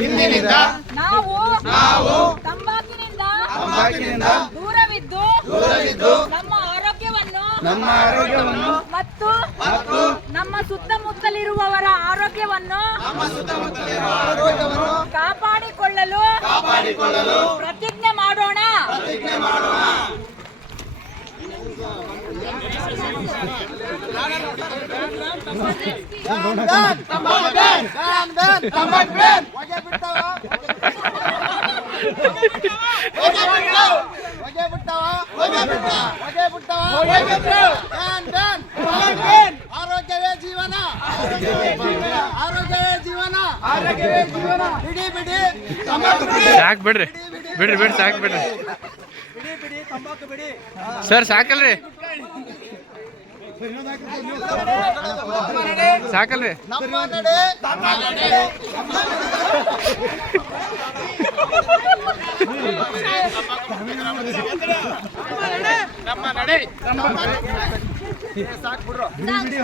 ಇಂದಿನಿಂದ ನಾವು ನಾವು ತಂಬಾಕಿನಿಂದ ತಂಬಾಕಿನಿಂದ ದೂರವಿದ್ದು ನಮ್ಮ ಆರೋಗ್ಯವನ್ನು ಮತ್ತು ನಮ್ಮ ಸುತ್ತಮುತ್ತಲಿರುವವರ ಆರೋಗ್ಯವನ್ನು ಕಾಪಾಡಿಕೊಳ್ಳಲು ಪ್ರತಿಜ್ಞೆ ಮಾಡೋಣ. ಆರೋಗ್ಯವೇ ಜೀವನ, ಆರೋಗ್ಯವೇ ಜೀವನ, ಬಿಡಿ ಬಿಡಿ ಸಾಕು ಬಿಡ್ರಿ, ಬಿಡ್ರಿ ಬಿಡ್ರಿ, ಸಾಕು ಬಿಡ್ರಿ ಸರ್, ಸಾಕಲ್ರಿ ಸಾಕಲ್ರಿ. ನಮ್ಮ ನಡೆ ನಮ್ಮ ನಡೆ